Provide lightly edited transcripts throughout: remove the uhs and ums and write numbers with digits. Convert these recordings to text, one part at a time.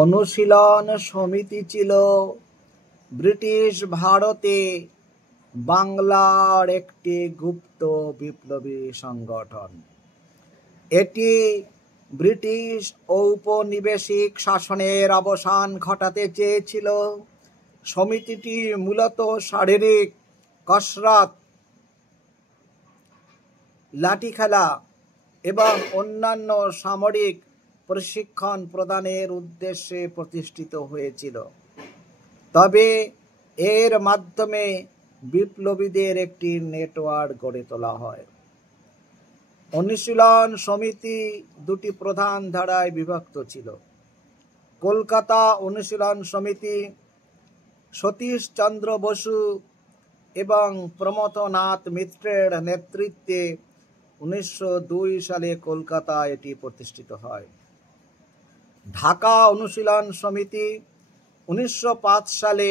অনুশীলন সমিতি ছিল ব্রিটিশ ভারতে বাংলার একটি গুপ্ত বিপ্লবী সংগঠন। এটি ব্রিটিশ ঔপনিবেশিক শাসনের অবসান ঘটাতে চেয়েছিল। সমিতিটি মূলত শারীরিক কসরত, লাঠি খেলা এবং অন্যান্য সামরিক প্রশিক্ষণ প্রদানের উদ্দেশ্যে প্রতিষ্ঠিত হয়েছিল। তবে এর মাধ্যমে বিপ্লবীদের একটি নেটওয়ার্ক গড়ে তোলা হয়। অনুশীলন সমিতি দুটি প্রধান ধারায় বিভক্ত ছিল। কলকাতা অনুশীলন সমিতি সতীশ চন্দ্র বসু এবং প্রমথনাথ মিত্রের নেতৃত্বে 1902 সালে কলকাতায় এটি প্রতিষ্ঠিত হয়। ঢাকা অনুশীলন সমিতি 1905 সালে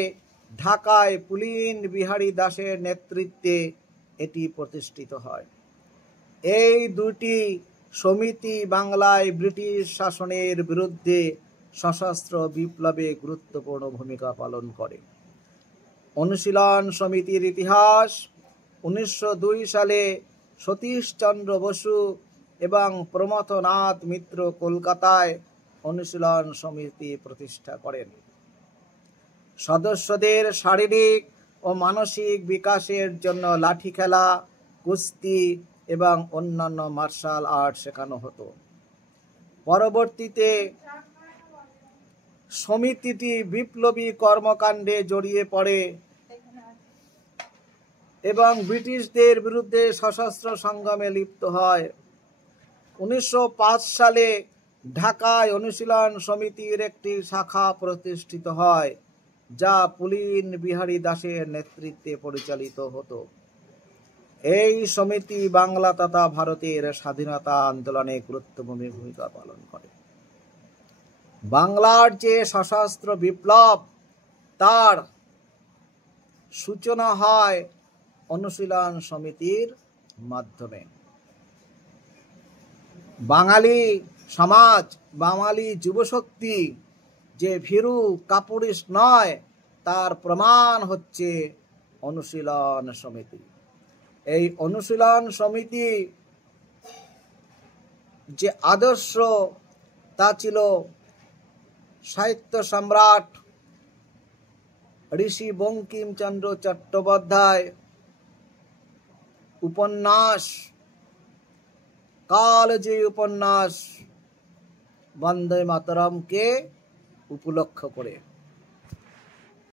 ঢাকায় পুলিন বিহারী দাসের নেতৃত্বে এটি প্রতিষ্ঠিত হয়। এই দুটি সমিতি বাংলায় ব্রিটিশ শাসনের বিরুদ্ধে সশস্ত্র বিপ্লবে গুরুত্বপূর্ণ ভূমিকা পালন করে। অনুশীলন সমিতির ইতিহাস: 1902 সালে সতীশ চন্দ্র বসু এবং প্রমথনাথ মিত্র কলকাতায় অনুশীলন সমিতি প্রতিষ্ঠা করেন। সদস্যদের শারীরিক ও মানসিক বিকাশের জন্য লাঠি খেলা, কুস্তি এবং অন্যান্য মার্শাল আর্ট শেখানো হতো। পরবর্তীতে সমিতিটি বিপ্লবী কর্মকাণ্ডে জড়িয়ে পড়ে এবং ব্রিটিশদের বিরুদ্ধে সশস্ত্র সংগ্রামে লিপ্ত হয়। 1905 সালে ঢাকায় অনুশীলন সমিতির একটি শাখা প্রতিষ্ঠিত হয়, যা পুলিন বিহারী দাসের নেতৃত্বে পরিচালিত হতো। এই সমিতি বাংলা তথা ভারতের স্বাধীনতা আন্দোলনে গুরুত্বপূর্ণ ভূমিকা পালন করে। বাংলার যে সশস্ত্র বিপ্লব, তার সূচনা হয় অনুশীলন সমিতির মাধ্যমে। বাঙালি সমাজ, বাঙালি যুবশক্তি যে ভীরু কাপুরুষ নয়, তার প্রমাণ হচ্ছে অনুশীলন সমিতি। এই অনুশীলন সমিতি যে আদর্শ, তা ছিল সাহিত্য সম্রাট ঋষি বঙ্কিমচন্দ্র চট্টোপাধ্যায় উপন্যাস কালজয়ী উপন্যাস বন্দে মাতরমকে উপলক্ষ করে।